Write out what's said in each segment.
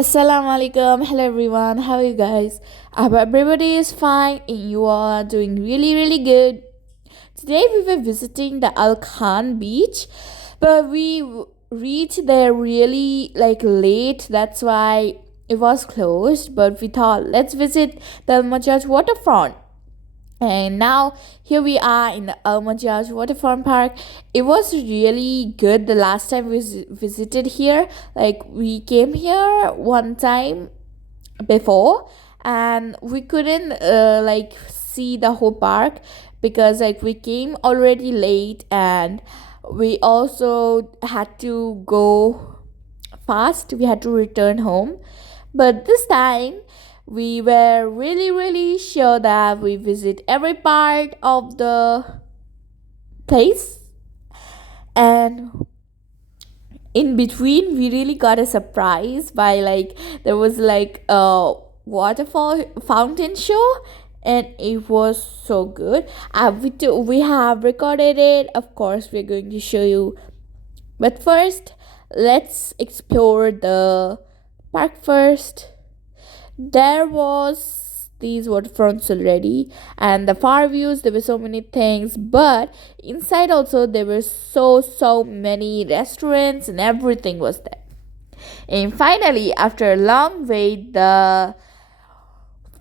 Assalamu alaikum. Hello everyone. How are you guys? I hope everybody is fine and you all are doing really good. Today we were visiting the Al-Khan beach, but we reached there really late. That's why it was closed. But we thought let's visit the Majaz Waterfront. And now here we are in the Majaz Waterfront Park. It was really good the last time we visited here. Like we came here one time before, and we couldn't see the whole park because we came already late, and we also had to go fast. We had to return home, but this time we were really sure that we visit every part of the place. And in between we really got a surprise by there was a waterfall fountain show, and it was so good. We have recorded it. Of course we're going to show you, but first let's explore the park first. There was these waterfronts already, and the far views, there were so many things, but inside also there were so many restaurants and everything was there. And finally, after a long wait, the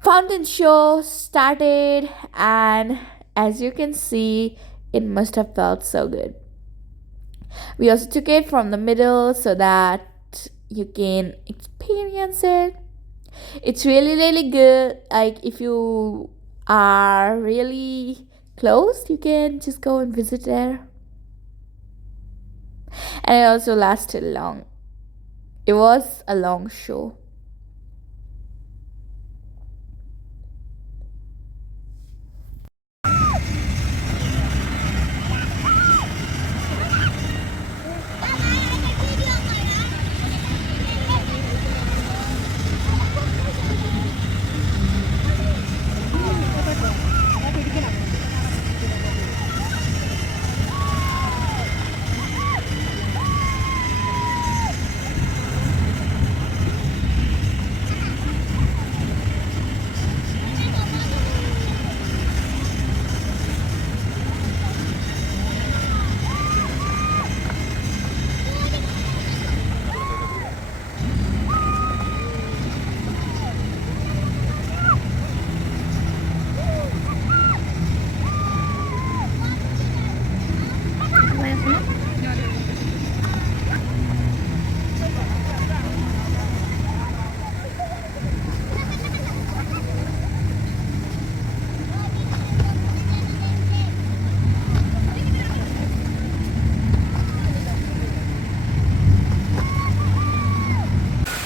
fountain show started, and as you can see, it must have felt so good. We also took it from the middle so that you can experience it. It's really good. Like if you are really close, you can just go and visit there. And it also lasted long. It was a long show.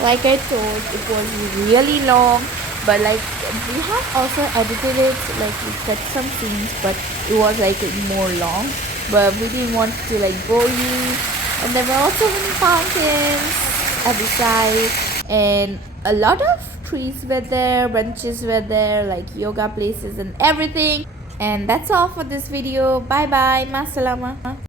Like I told, it was really long, but we have also edited it, we cut some scenes, but it was more long. But we didn't want to bore you. And there were also many fountains at the side, and a lot of trees were there, benches were there, yoga places and everything. And that's all for this video. Bye bye, masalama.